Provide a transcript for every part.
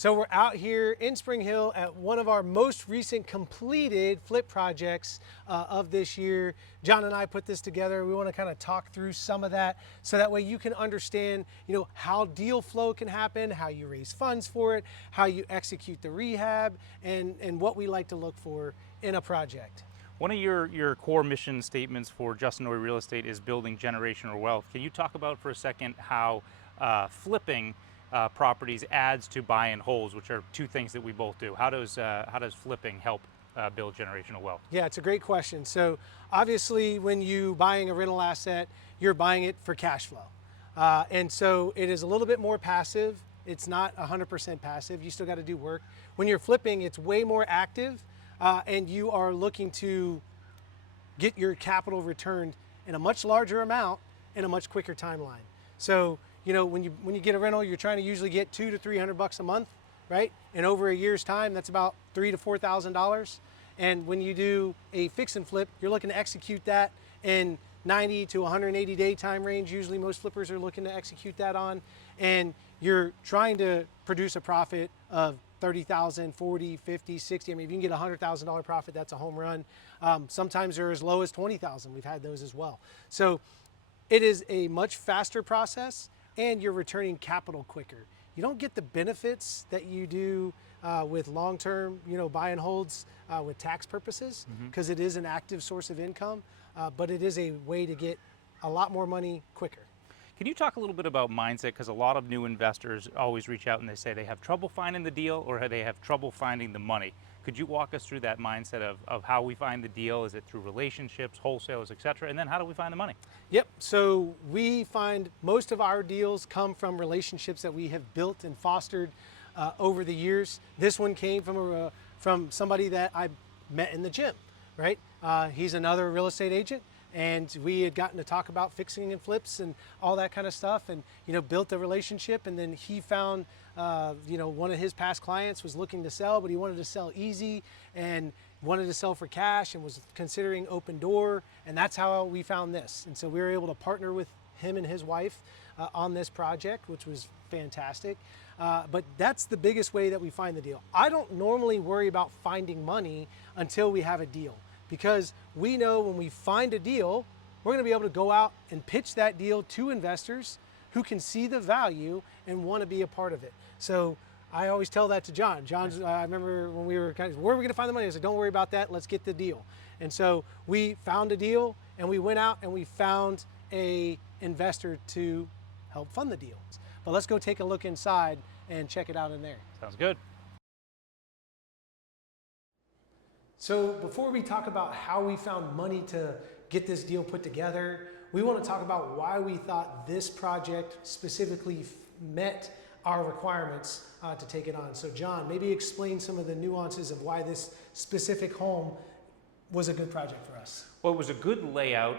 So we're out here in Spring Hill at one of our most recent completed flip projects of this year. John and I put this together. We want to kind of talk through some of that so that way you can understand, how deal flow can happen, how you raise funds for it, how you execute the rehab, and what we like to look for in a project. One of your core mission statements for Justin Ory Real Estate is building generational wealth. Can you talk about for a second how flipping properties adds to buy and holds, which are two things that we both do? How does flipping help build generational wealth? Yeah, it's a great question. So obviously when you buying a rental asset, you're buying it for cash flow. And so it is a little bit more passive. It's not 100% passive. You still got to do work. When you're flipping, it's way more active. And you are looking to get your capital returned in a much larger amount in a much quicker timeline. So, when you get a rental, you're trying to usually get $200 to $300 a month, right? And over a year's time, that's about $3,000 to $4,000. And when you do a fix and flip, you're looking to execute that in 90 to 180 day time range. Usually most flippers are looking to execute that on. And you're trying to produce a profit of 30,000, 40, 50, 60. I mean, if you can get a $100,000 profit, that's a home run. Sometimes they're as low as 20,000. We've had those as well. So it is a much faster process and you're returning capital quicker. You don't get the benefits that you do with long-term, buy and holds with tax purposes, because it is an active source of income, but it is a way to get a lot more money quicker. Can you talk a little bit about mindset? Because a lot of new investors always reach out and they say they have trouble finding the deal or they have trouble finding the money. Could you walk us through that mindset of how we find the deal? Is it through relationships, wholesalers, et cetera? And then how do we find the money? Yep, so we find most of our deals come from relationships that we have built and fostered over the years. This one came from somebody that I met in the gym, right? He's another real estate agent. And we had gotten to talk about fixing and flips and all that kind of stuff, and built a relationship. And then he found one of his past clients was looking to sell, but he wanted to sell easy and wanted to sell for cash and was considering open door, and that's how we found this. And so we were able to partner with him and his wife on this project, which was fantastic. But that's the biggest way that we find the deal. I don't normally worry about finding money until we have a deal, because we know when we find a deal, we're gonna be able to go out and pitch that deal to investors who can see the value and wanna be a part of it. So I always tell that to John. I remember when we were where are we gonna find the money? I said, don't worry about that, let's get the deal. And so we found a deal and we went out and we found a investor to help fund the deal. But let's go take a look inside and check it out in there. Sounds good. So before we talk about how we found money to get this deal put together, we want to talk about why we thought this project specifically met our requirements to take it on. So John, maybe explain some of the nuances of why this specific home was a good project for us. Well, it was a good layout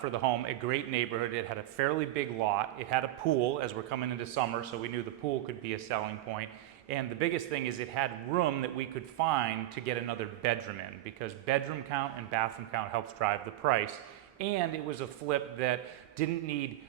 for the home, a great neighborhood. It had a fairly big lot. It had a pool as we're coming into summer, so we knew the pool could be a selling point. And the biggest thing is it had room that we could find to get another bedroom in, because bedroom count and bathroom count helps drive the price. And it was a flip that didn't need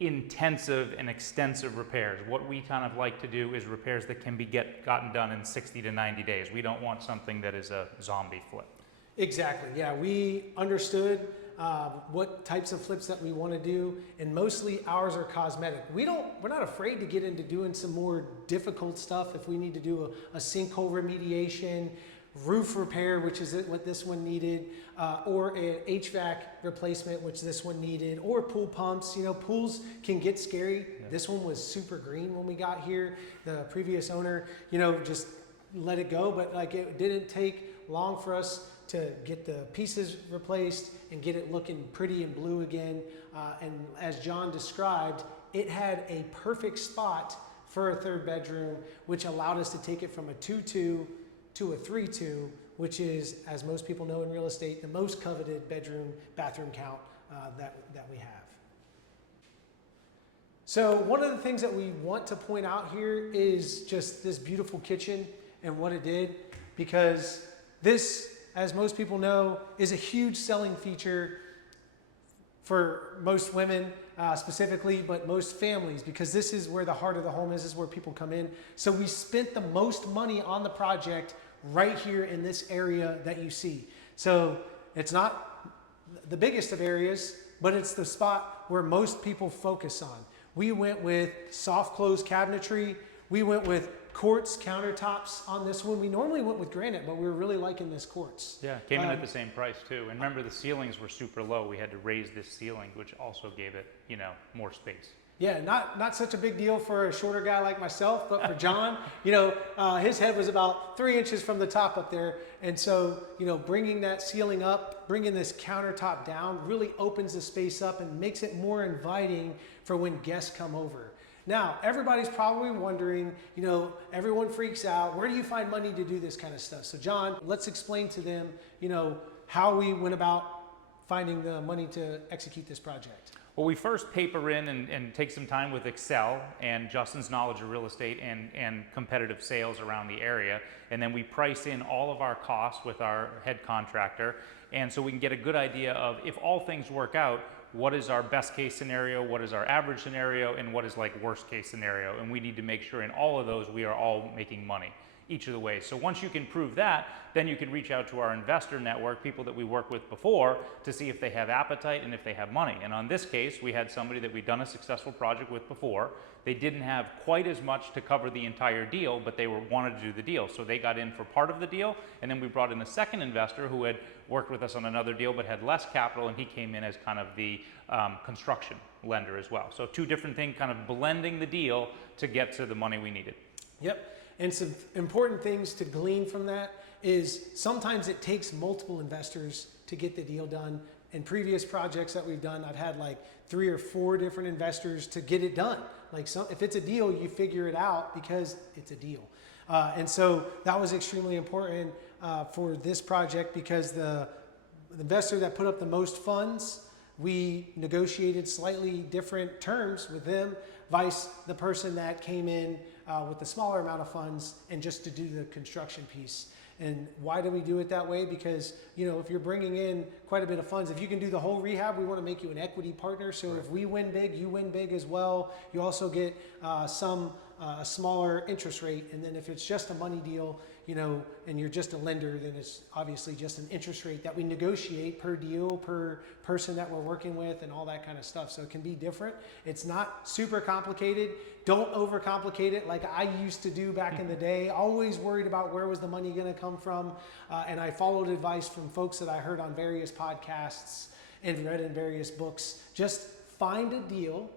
intensive and extensive repairs. What we kind of like to do is repairs that can be gotten done in 60 to 90 days. We don't want something that is a zombie flip. Exactly, yeah, we understood what types of flips that we want to do, and mostly ours are cosmetic. We're not afraid to get into doing some more difficult stuff if we need to do a sinkhole remediation, roof repair, which is what this one needed, or an HVAC replacement, which this one needed, or pool pumps. Pools can get scary. Yeah. This one was super green when we got here. The previous owner, just let it go, but it didn't take long for us to get the pieces replaced and get it looking pretty and blue again. And as John described, it had a perfect spot for a third bedroom, which allowed us to take it from a 2-2 to a 3-2, which is, as most people know in real estate, the most coveted bathroom count that we have. So one of the things that we want to point out here is just this beautiful kitchen and what it did, because this, as most people know, is a huge selling feature for most women specifically, but most families, because this is where the heart of the home is. This is where people come in. So we spent the most money on the project right here in this area that you see. So it's not the biggest of areas, but it's the spot where most people focus on. We went with soft close cabinetry. We went with quartz countertops on this one. We normally went with granite, but we were really liking this quartz. Yeah, came in at the same price too. And remember, the ceilings were super low. We had to raise this ceiling, which also gave it, you know, more space. Yeah, not such a big deal for a shorter guy like myself, but for John, you know, his head was about 3 inches from the top up there. And so, you know, bringing that ceiling up, bringing this countertop down really opens the space up and makes it more inviting for when guests come over. Now, everybody's probably wondering, you know, everyone freaks out. Where do you find money to do this kind of stuff? So John, let's explain to them, you know, how we went about finding the money to execute this project. Well, we first paper in and take some time with Excel and Justin's knowledge of real estate and competitive sales around the area. And then we price in all of our costs with our head contractor. And so we can get a good idea of, if all things work out, what is our best case scenario, what is our average scenario, and what is like worst case scenario. And we need to make sure in all of those we are all making money each of the ways. So once you can prove that, then you can reach out to our investor network, people that we worked with before, to see if they have appetite and if they have money. And on this case, we had somebody that we'd done a successful project with before. They didn't have quite as much to cover the entire deal, but they wanted to do the deal. So they got in for part of the deal, and then we brought in a second investor who had worked with us on another deal but had less capital, and he came in as kind of the construction lender as well. So two different things, kind of blending the deal to get to the money we needed. Yep. And some important things to glean from that is sometimes it takes multiple investors to get the deal done. In previous projects that we've done, I've had like 3 or 4 different investors to get it done. Like, if it's a deal, you figure it out because it's a deal. And so that was extremely important for this project, because the investor that put up the most funds, we negotiated slightly different terms with them, vice the person that came in with the smaller amount of funds and just to do the construction piece. And why do we do it that way? Because, you know, if you're bringing in quite a bit of funds, if you can do the whole rehab, we want to make you an equity partner. So if we win big, you win big as well. You also get a smaller interest rate. And then if it's just a money deal, you know, and you're just a lender, then it's obviously just an interest rate that we negotiate per deal, per person that we're working with, and all that kind of stuff. So it can be different. It's not super complicated. Don't overcomplicate it like I used to do back in the day. Always worried about where was the money going to come from. And I followed advice from folks that I heard on various podcasts and read in various books. Just find a deal,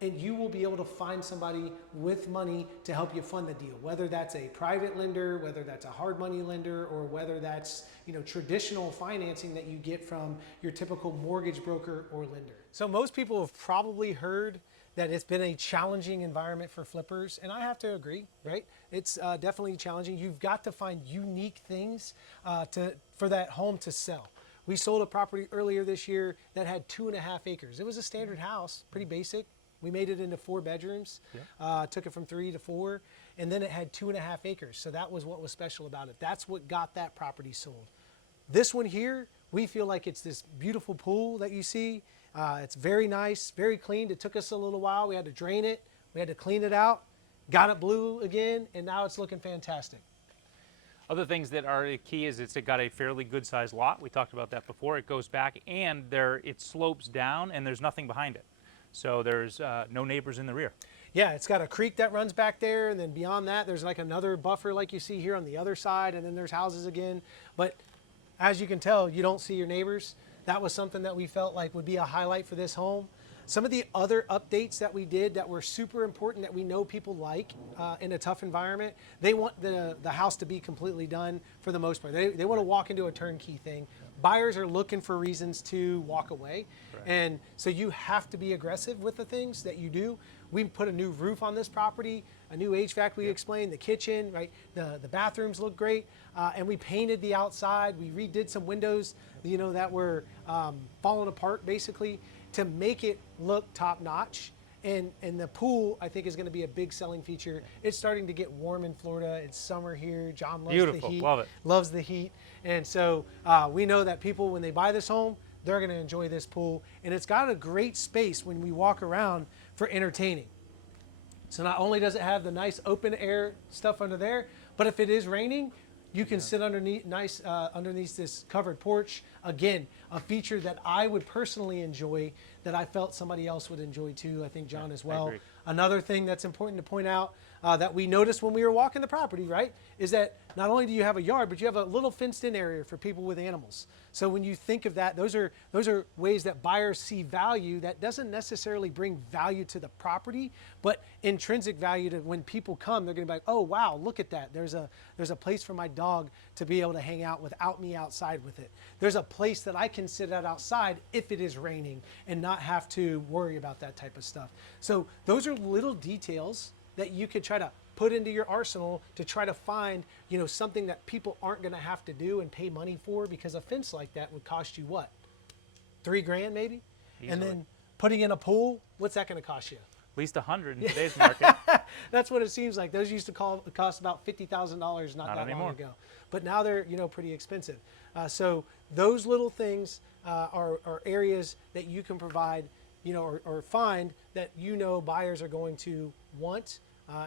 and you will be able to find somebody with money to help you fund the deal, whether that's a private lender, whether that's a hard money lender, or whether that's, you know, traditional financing that you get from your typical mortgage broker or lender. So most people have probably heard that it's been a challenging environment for flippers, and I have to agree, right? It's definitely challenging. You've got to find unique things for that home to sell. We sold a property earlier this year that had 2.5 acres. It was a standard house, pretty basic. We made it into 4 bedrooms, took it from 3 to 4, and then it had 2.5 acres. So that was what was special about it. That's what got that property sold. This one here, we feel like it's this beautiful pool that you see. It's very nice, very clean. It took us a little while. We had to drain it. We had to clean it out, got it blue again, and now it's looking fantastic. Other things that are key is it's got a fairly good sized lot. We talked about that before. It goes back and it slopes down and there's nothing behind it. So there's no neighbors in the rear. Yeah, it's got a creek that runs back there, and then beyond that, there's like another buffer like you see here on the other side, and then there's houses again. But as you can tell, you don't see your neighbors. That was something that we felt like would be a highlight for this home. Some of the other updates that we did that were super important that we know people like in a tough environment, they want the house to be completely done for the most part. They want to walk into a turnkey thing. Buyers are looking for reasons to walk away. Right. And so you have to be aggressive with the things that you do. We put a new roof on this property, a new HVAC we explained, the kitchen, right? The bathrooms look great. And we painted the outside. We redid some windows, you know, that were falling apart basically to make it look top notch. And the pool, I think, is going to be a big selling feature. It's starting to get warm in Florida. It's summer here. John loves the heat. Love it. Loves the heat. And so we know that people, when they buy this home, they're going to enjoy this pool. And it's got a great space when we walk around for entertaining. So not only does it have the nice open air stuff under there, but if it is raining, you can sit underneath underneath this covered porch. Again, a feature that I would personally enjoy, that I felt somebody else would enjoy too. I think John as well. Another thing that's important to point out that we noticed when we were walking the property, right, is that not only do you have a yard, but you have a little fenced-in area for people with animals. So when you think of that, those are ways that buyers see value that doesn't necessarily bring value to the property, but intrinsic value to when people come, they're going to be like, oh wow, look at that. There's a place for my dog to be able to hang out without me outside with it. There's a place that I can sit at outside if it is raining and not have to worry about that type of stuff. So those are little details that you could try to put into your arsenal to try to find, you know, something that people aren't going to have to do and pay money for, because a fence like that would cost you what, $3,000 maybe? Easily. And then putting in a pool, what's that going to cost you? At least 100 in today's market. That's what it seems like. Those used to cost about $50,000 not that long ago, but now they're, you know, pretty expensive. So those little things are areas that you can provide, you know, or find that, you know, buyers are going to want,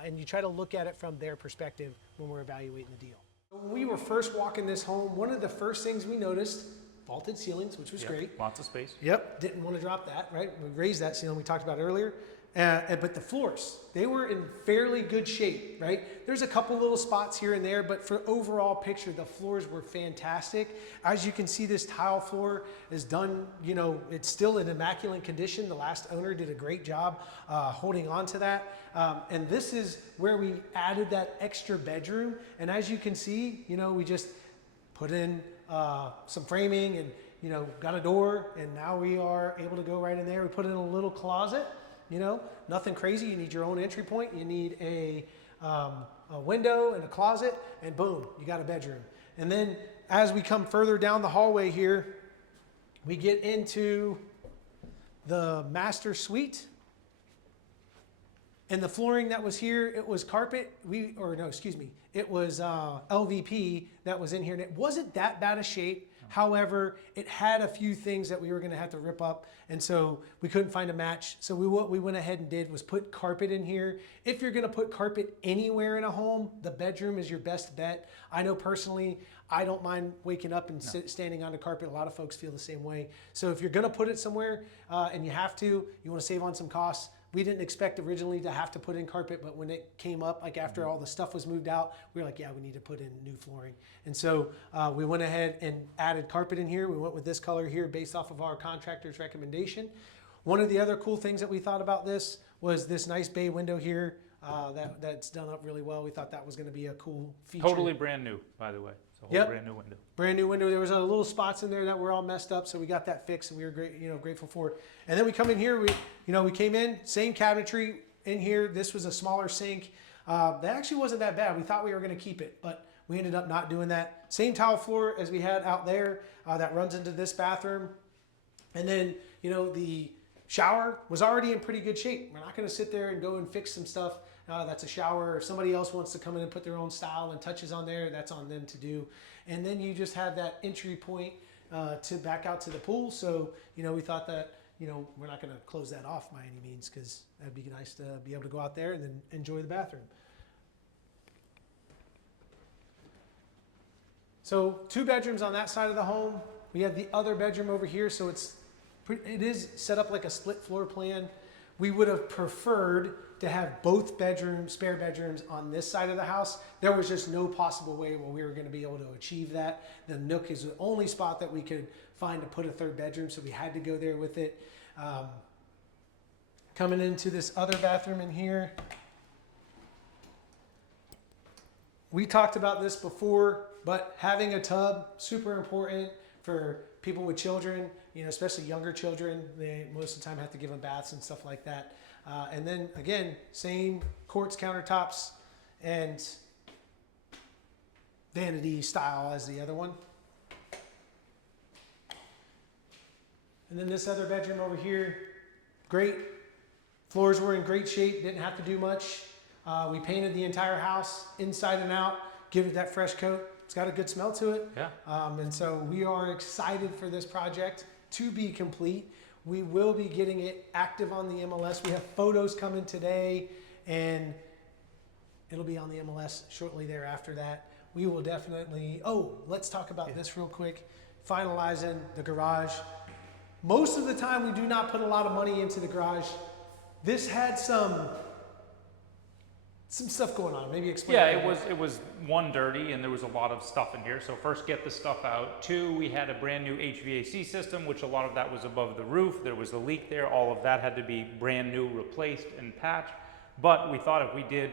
and you try to look at it from their perspective when we're evaluating the deal. When we were first walking this home, one of the first things we noticed, vaulted ceilings, which was great. Lots of space. Yep, didn't want to drop that, right? We raised that ceiling we talked about earlier. But the floors, they were in fairly good shape, right? There's a couple little spots here and there, but for overall picture, the floors were fantastic. As you can see, this tile floor is done, you know, it's still in immaculate condition. The last owner did a great job holding on to that. And this is where we added that extra bedroom. And as you can see, you know, we just put in some framing and, you know, got a door, and now we are able to go right in there. We put in a little closet. You know, nothing crazy. You need your own entry point. You need a window and a closet, and boom, you got a bedroom. And then as we come further down the hallway here, we get into the master suite. And the flooring that was here, it was carpet. It was LVP that was in here, and it wasn't that bad a shape. However, it had a few things that we were going to have to rip up, and so we couldn't find a match. So what we went ahead and did was put carpet in here. If you're going to put carpet anywhere in a home, the bedroom is your best bet. I know personally, I don't mind waking up and standing on the carpet. A lot of folks feel the same way. So if you're going to put it somewhere and you have to, you want to save on some costs. We didn't expect originally to have to put in carpet, but when it came up, like after all the stuff was moved out, we were like, yeah, we need to put in new flooring. And so we went ahead and added carpet in here. We went with this color here based off of our contractor's recommendation. One of the other cool things that we thought about this was this nice bay window here that's done up really well. We thought that was going to be a cool feature. Totally brand new, by the way. It's a whole brand new window. Brand new window. There was a little spots in there that were all messed up, so we got that fixed, and we were grateful for it. And then we come in here. We came in, same cabinetry in here. This was a smaller sink. That actually wasn't that bad. We thought we were going to keep it, but we ended up not doing that. Same tile floor as we had out there that runs into this bathroom. And then, you know, the shower was already in pretty good shape. We're not going to sit there and go and fix some stuff. That's a shower. If somebody else wants to come in and put their own style and touches on there, that's on them to do. And then you just have that entry point to back out to the pool. So, you know, we thought that, you know, we're not going to close that off by any means, because that'd be nice to be able to go out there and then enjoy the bathroom. So 2 bedrooms on that side of the home. We have the other bedroom over here. So it is set up like a split floor plan. We would have preferred to have both spare bedrooms on this side of the house. There was just no possible way where we were going to be able to achieve that. The nook is the only spot that we could find to put a 3rd bedroom, so we had to go there with it. Coming into this other bathroom in here. We talked about this before, but having a tub, super important for people with children, you know, especially younger children. They most of the time have to give them baths and stuff like that. And then again, same quartz countertops and vanity style as the other one. And then this other bedroom over here, great. Floors were in great shape, didn't have to do much. We painted the entire house inside and out, give it that fresh coat. It's got a good smell to it. Yeah. And so we are excited for this project to be complete. We will be getting it active on the MLS. We have photos coming today, and it'll be on the MLS shortly thereafter that. We will definitely, let's talk about this real quick. Finalizing the garage. Most of the time we do not put a lot of money into the garage. This had some stuff going on. Maybe explain. Yeah, it was one, dirty, and there was a lot of stuff in here. So first, get the stuff out. Two, we had a brand new HVAC system, which a lot of that was above the roof. There was a leak there. All of that had to be brand new, replaced, and patched. But we thought if we did,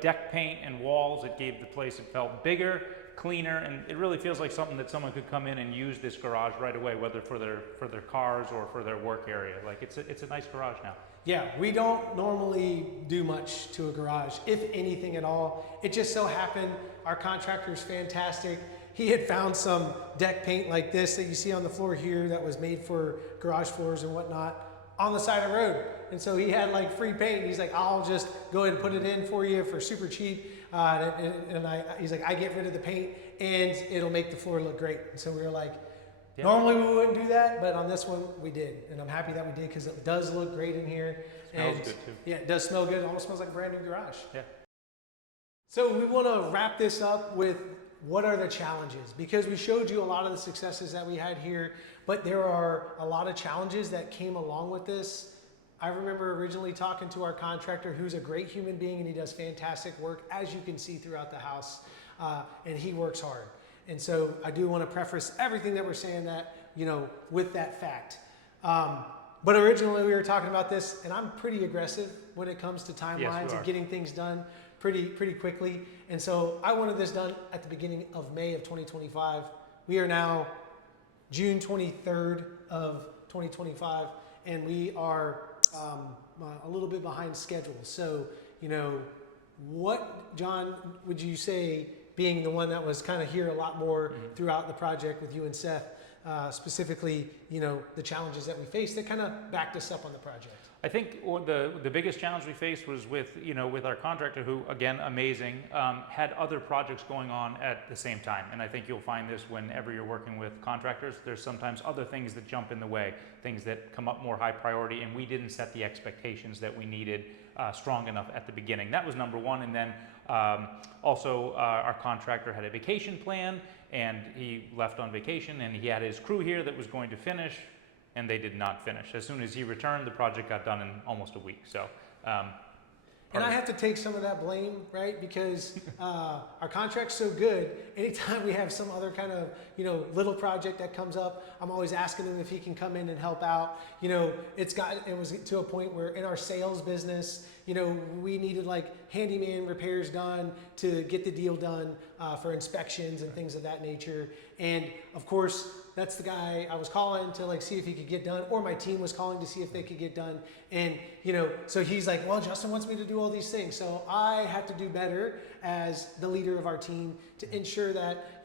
deck paint and walls, it gave the place, it felt bigger, cleaner, and it really feels like something that someone could come in and use this garage right away, whether for their cars or for their work area. Like it's a nice garage now. Yeah, we don't normally do much to a garage, if anything at all. It just so happened our contractor is fantastic. He had found some deck paint like this that you see on the floor here that was made for garage floors and whatnot on the side of the road. And so he had like free paint. He's like, I'll just go ahead and put it in for you for super cheap. He's like, I get rid of the paint and it'll make the floor look great. And so we were like, normally we wouldn't do that, but on this one we did. And I'm happy that we did because it does look great in here. Smells good too. Yeah, it does smell good. It almost smells like a brand new garage. Yeah. So we want to wrap this up with what are the challenges? Because we showed you a lot of the successes that we had here, but there are a lot of challenges that came along with this. I remember originally talking to our contractor, who's a great human being and he does fantastic work, as you can see throughout the house, and he works hard. And so I do want to preface everything that we're saying that, with that fact. But originally we were talking about this, and I'm pretty aggressive when it comes to timelines and getting things done pretty quickly. And so I wanted this done at the beginning of May of 2025. We are now June 23rd of 2025, and we are a little bit behind schedule. So, what, John, would you say, being the one that was kind of here a lot more throughout the project with you and Seth, specifically, the challenges that we faced that kind of backed us up on the project? I think the biggest challenge we faced was with our contractor, who, again, amazing, had other projects going on at the same time. And I think you'll find this whenever you're working with contractors. There's sometimes other things that jump in the way, things that come up more high priority, and we didn't set the expectations that we needed strong enough at the beginning. That was number one. And then also our contractor had a vacation plan, and he left on vacation, and he had his crew here that was going to finish, and they did not finish. As soon as he returned, the project got done in almost a week. So, and I have to take some of that blame, right? Because our contract's so good. Anytime we have some other kind of, little project that comes up, I'm always asking him if he can come in and help out. It was to a point where in our sales business, we needed like handyman repairs done to get the deal done for inspections and things of that nature. And of course, that's the guy I was calling to like see if he could get done, or my team was calling to see if they could get done. And, so he's like, well, Justin wants me to do all these things. So I have to do better as the leader of our team to ensure that,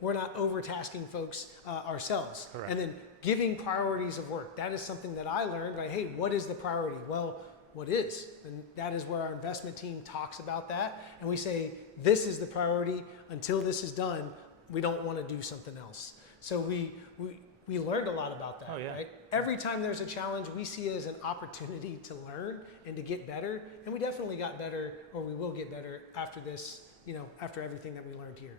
we're not overtasking folks ourselves. Correct. And then giving priorities of work. That is something that I learned, right? Hey, what is the priority? Well, what is? And that is where our investment team talks about that. And we say, this is the priority. Until this is done, we don't want to do something else. So we learned a lot about that, right? Every time there's a challenge, we see it as an opportunity to learn and to get better. And we definitely got better, or we will get better after this, after everything that we learned here.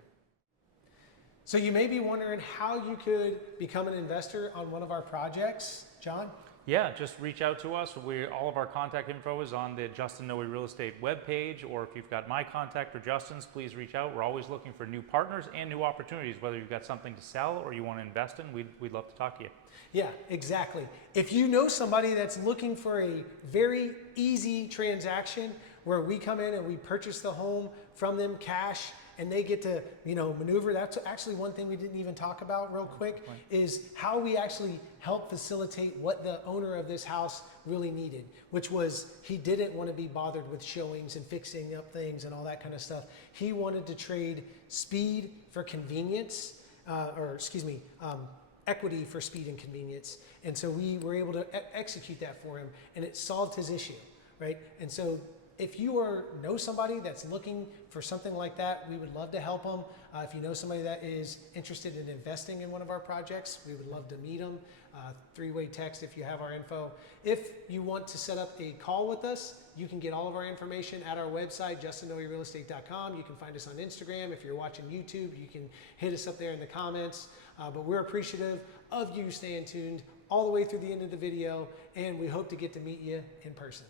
So you may be wondering how you could become an investor on one of our projects, John? Yeah, just reach out to us. All of our contact info is on the Justin Noe Real Estate webpage, or if you've got my contact or Justin's, please reach out. We're always looking for new partners and new opportunities, whether you've got something to sell or you want to invest in, we'd love to talk to you. Yeah, exactly. If you know somebody that's looking for a very easy transaction where we come in and we purchase the home from them cash, and they get to, maneuver. That's actually one thing we didn't even talk about real quick, is how we actually help facilitate what the owner of this house really needed, which was he didn't want to be bothered with showings and fixing up things and all that kind of stuff. He wanted to trade speed for convenience, equity for speed and convenience. And so we were able to execute that for him, and it solved his issue, right? And so if you know somebody that's looking for something like that, we would love to help them. If you know somebody that is interested in investing in one of our projects, we would love to meet them. Three-way text if you have our info. If you want to set up a call with us, you can get all of our information at our website, justinnoerealestate.com. You can find us on Instagram. If you're watching YouTube, you can hit us up there in the comments. But we're appreciative of you staying tuned all the way through the end of the video, and we hope to get to meet you in person.